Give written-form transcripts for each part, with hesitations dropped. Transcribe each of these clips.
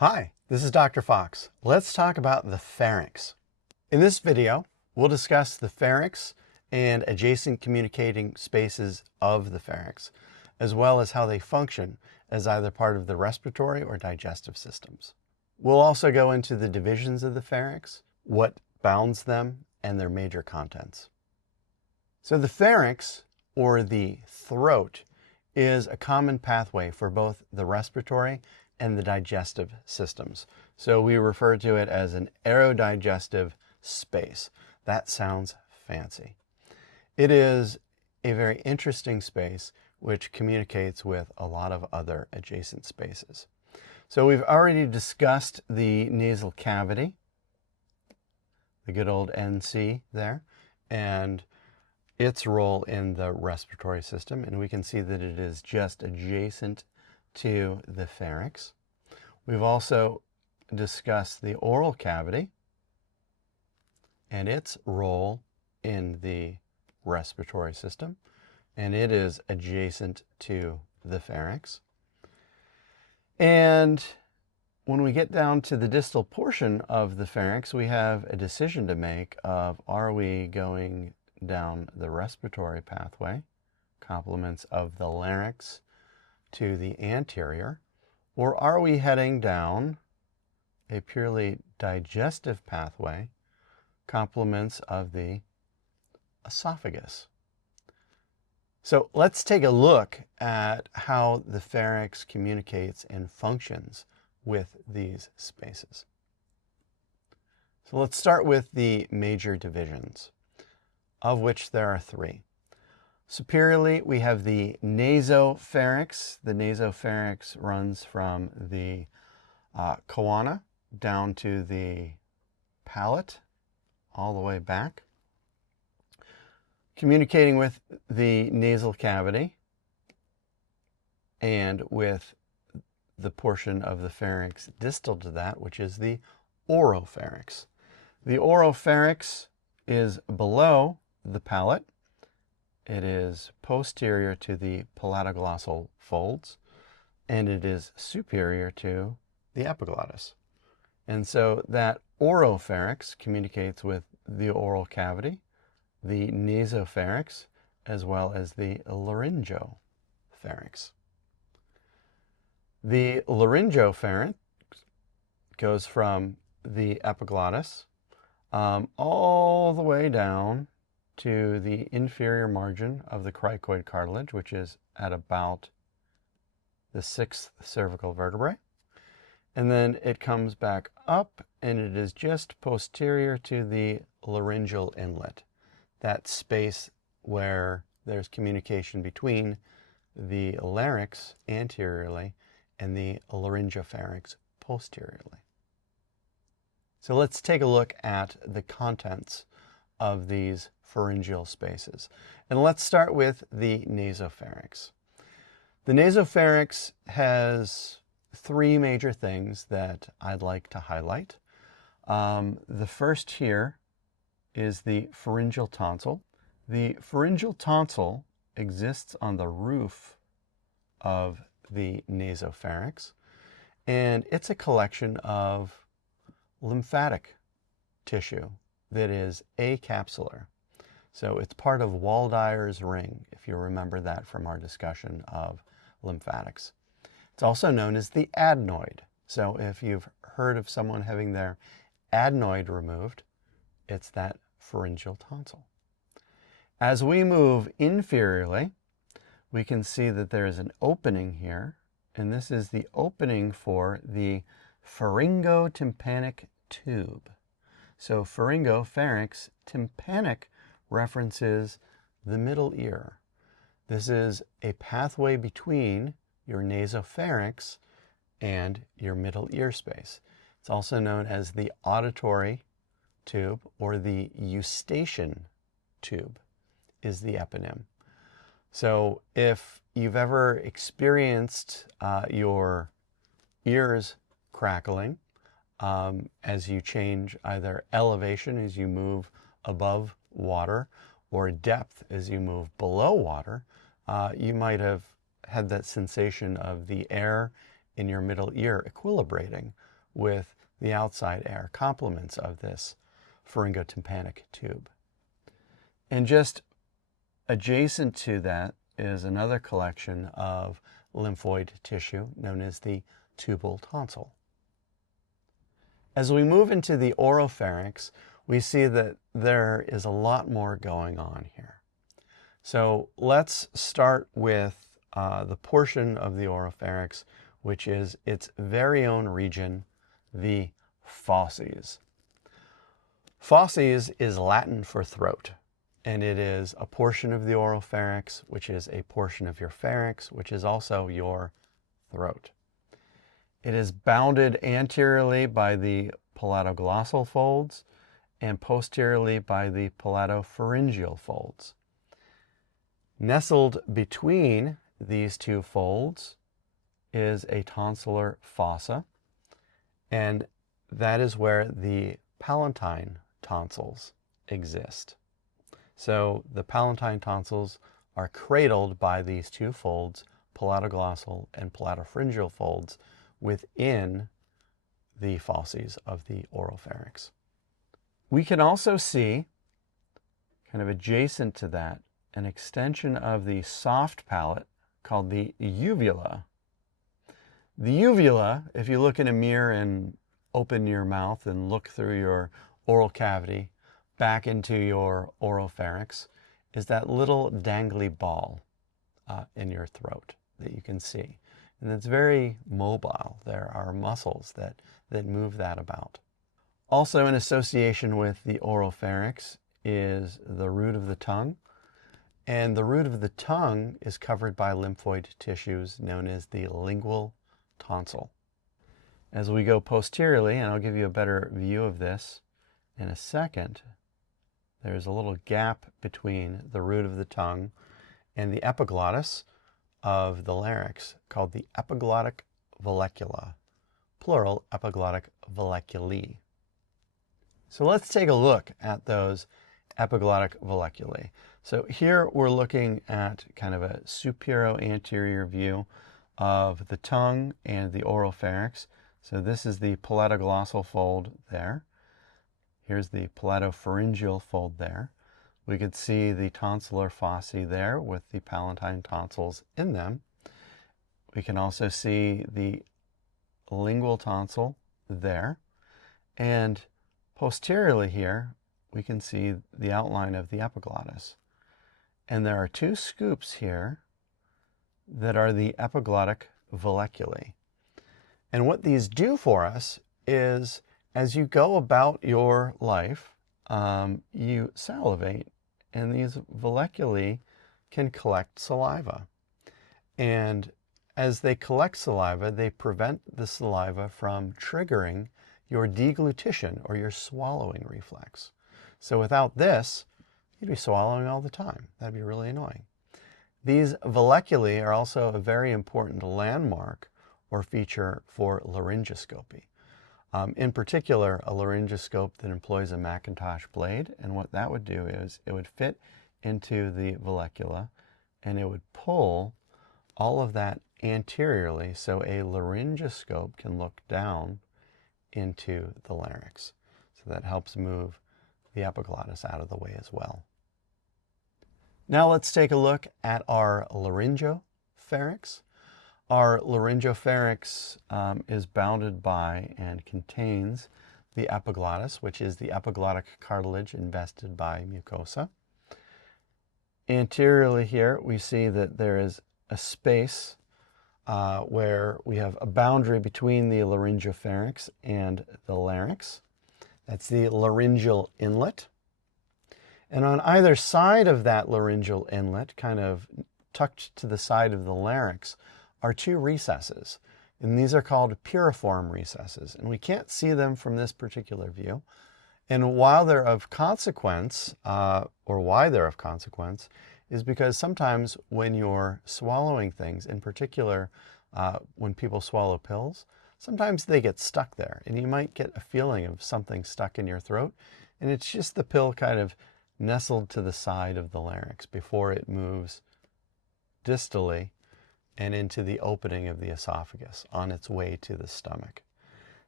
Hi, this is Dr. Fox. Let's talk about the pharynx. In this video, we'll discuss the pharynx and adjacent communicating spaces of the pharynx, as well as how they function as either part of the respiratory or digestive systems. We'll also go into the divisions of the pharynx, what bounds them, and their major contents. So the pharynx, or the throat, is a common pathway for both the respiratory and the digestive systems. So we refer to it as an aerodigestive space. That sounds fancy. It is a very interesting space which communicates with a lot of other adjacent spaces. So we've already discussed the nasal cavity, the good old NC there, and its role in the respiratory system, and we can see that it is just adjacent to the pharynx. We've also discussed the oral cavity and its role in the respiratory system, and it is adjacent to the pharynx. And when we get down to the distal portion of the pharynx, we have a decision to make of, are we going down the respiratory pathway, complements of the larynx, to the anterior, or are we heading down a purely digestive pathway, complements of the esophagus? So let's take a look at how the pharynx communicates and functions with these spaces. So let's start with the major divisions, of which there are three. Superiorly, we have the nasopharynx. The nasopharynx runs from the choana down to the palate, all the way back, communicating with the nasal cavity and with the portion of the pharynx distal to that, which is the oropharynx. The oropharynx is below the palate. It is posterior to the palatoglossal folds, and it is superior to the epiglottis. And so that oropharynx communicates with the oral cavity, the nasopharynx, as well as the laryngopharynx. The laryngopharynx goes from the epiglottis all the way down to the inferior margin of the cricoid cartilage, which is at about the 6th cervical vertebrae. And then it comes back up, and it is just posterior to the laryngeal inlet, that space where there's communication between the larynx anteriorly and the laryngopharynx posteriorly. So let's take a look at the contents of these pharyngeal spaces. And let's start with the nasopharynx. The nasopharynx has three major things that I'd like to highlight. The first here is the pharyngeal tonsil. The pharyngeal tonsil exists on the roof of the nasopharynx, and it's a collection of lymphatic tissue that is acapsular. So it's part of Waldeyer's ring, if you remember that from our discussion of lymphatics. It's also known as the adenoid. So if you've heard of someone having their adenoid removed, it's that pharyngeal tonsil. As we move inferiorly, we can see that there is an opening here, and this is the opening for the pharyngotympanic tube. So pharyngopharynx, tympanic references the middle ear. This is a pathway between your nasopharynx and your middle ear space. It's also known as the auditory tube, or the eustachian tube is the eponym. So if you've ever experienced your ears crackling as you change either elevation as you move above water or depth as you move below water, you might have had that sensation of the air in your middle ear equilibrating with the outside air complements of this pharyngotympanic tube. And just adjacent to that is another collection of lymphoid tissue known as the tubal tonsil. As we move into the oropharynx, we see that there is a lot more going on here. So let's start with the portion of the oropharynx which is its very own region, the fauces. Fauces is Latin for throat, and it is a portion of the oropharynx, which is a portion of your pharynx, which is also your throat. It is bounded anteriorly by the palatoglossal folds and posteriorly by the palatopharyngeal folds. Nestled between these two folds is a tonsillar fossa, and that is where the palatine tonsils exist. So the palatine tonsils are cradled by these two folds, palatoglossal and palatopharyngeal folds, within the fauces of the oropharynx. We can also see, kind of adjacent to that, an extension of the soft palate called the uvula. The uvula, if you look in a mirror and open your mouth and look through your oral cavity back into your oropharynx, is that little dangly ball in your throat that you can see. And it's very mobile. There are muscles that move that about. Also in association with the oropharynx is the root of the tongue. And the root of the tongue is covered by lymphoid tissues known as the lingual tonsil. As we go posteriorly, and I'll give you a better view of this in a second, there's a little gap between the root of the tongue and the epiglottis of the larynx called the epiglottic vallecula, plural epiglottic valleculae. So let's take a look at those epiglottic valleculae. So here we're looking at kind of a supero-anterior view of the tongue and the oropharynx. So this is the palatoglossal fold there. Here's the palatopharyngeal fold there. We could see the tonsillar fossae there with the palatine tonsils in them. We can also see the lingual tonsil there. And posteriorly here, we can see the outline of the epiglottis. And there are two scoops here that are the epiglottic valleculae. And what these do for us is, as you go about your life, you salivate, and these valleculae can collect saliva. And as they collect saliva, they prevent the saliva from triggering your deglutition or your swallowing reflex. So without this, you'd be swallowing all the time. That'd be really annoying. These valleculae are also a very important landmark or feature for laryngoscopy. In particular, a laryngoscope that employs a Macintosh blade, and what that would do is it would fit into the vallecula and it would pull all of that anteriorly so a laryngoscope can look down into the larynx. So that helps move the epiglottis out of the way as well. Now let's take a look at our laryngopharynx. Our laryngopharynx is bounded by and contains the epiglottis, which is the epiglottic cartilage invested by mucosa. Anteriorly here, we see that there is a space where we have a boundary between the laryngopharynx and the larynx. That's the laryngeal inlet. And on either side of that laryngeal inlet, kind of tucked to the side of the larynx, are two recesses. And these are called piriform recesses. And we can't see them from this particular view. And while they're of consequence, why they're of consequence, is because sometimes when you're swallowing things, in particular when people swallow pills, sometimes they get stuck there. And you might get a feeling of something stuck in your throat. And it's just the pill kind of nestled to the side of the larynx before it moves distally and into the opening of the esophagus on its way to the stomach.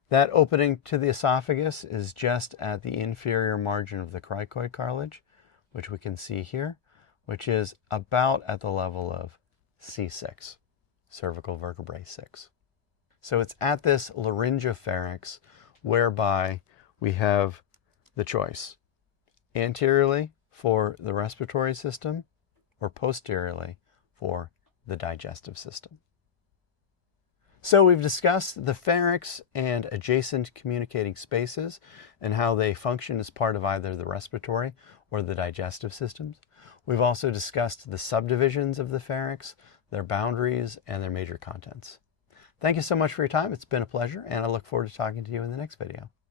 That opening to the esophagus is just at the inferior margin of the cricoid cartilage, which we can see here, which is about at the level of C6, cervical vertebrae 6. So it's at this laryngopharynx whereby we have the choice, anteriorly for the respiratory system or posteriorly for the digestive system. So we've discussed the pharynx and adjacent communicating spaces and how they function as part of either the respiratory or the digestive systems. We've also discussed the subdivisions of the pharynx, their boundaries, and their major contents. Thank you so much for your time. It's been a pleasure, and I look forward to talking to you in the next video.